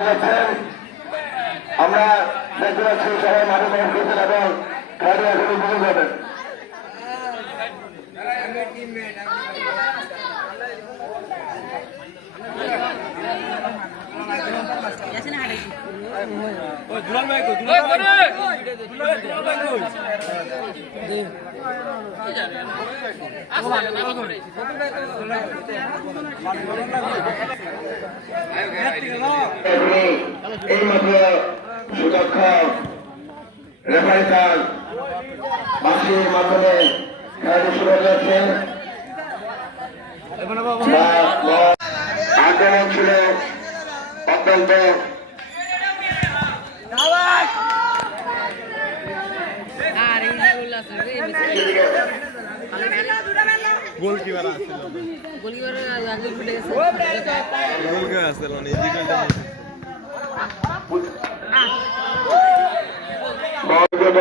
আমরা দেখতে পাচ্ছি সবাই মাঠে খেলছেন এবং খেলাটি এখন উপভোগ করবেন। এই মাত্র সুরক্ষা রেফারি তার বাঁশির মাধ্যমে খেলাটি শুরু হয়ে যাচ্ছে। আক্রমণ ছিল অত্যন্ত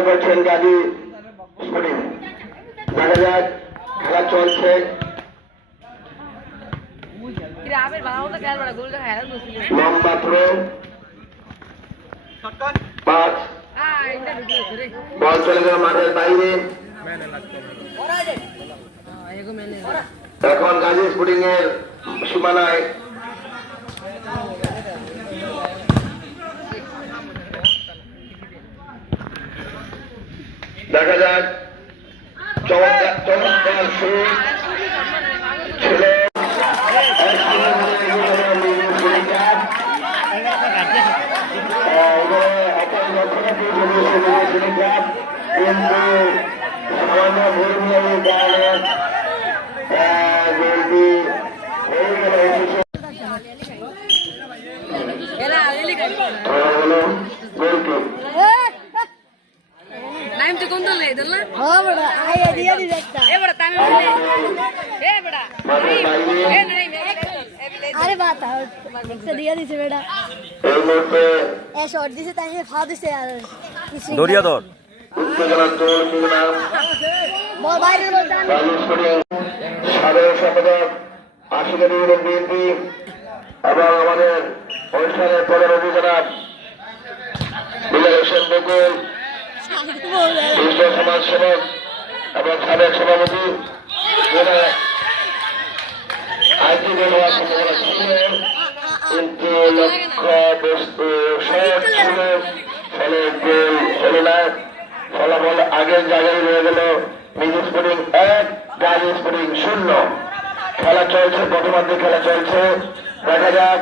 করছেন গাজী স্পোর্টিং। দেখা যাক খেলা চলছে। লম্বা থ্রো, পাস, বল চলে গেল মাঠের বাইরে। এখন গাজী স্পোর্টিং এর সীমানায় দেখা যাক চমৎকার শুট ছিল। কিন্তু সামান্য ভুল নিয়মের কারণে গোলটি হয়ে গেল। अरे बात दिया दिसे बेटा शॉट दिसे ताकि फा दिसे यार दौड़िया दौड़ बहुत বাইরে বলতাম সাধারণ সম্পাদক আশিকার বিএনপি এবং আমাদের অনুষ্ঠানের প্রধান অতিথি জনাব বিলাল হোসেন বকুল, বিশ্ব সমাজ সেবক এবং সাবেক সভাপতি আইনজীবী হওয়ার সম্ভাবনা ছিল, কিন্তু লক্ষ্য বস্তু সব ছিল, ফলে গোল হল না। ফলাফল আগের জায়গায় রয়ে গেল। Music sporting 1, Gazi sporting 0। খেলা চলছে, প্রথমার্ধে খেলা চলছে। দেখা যাক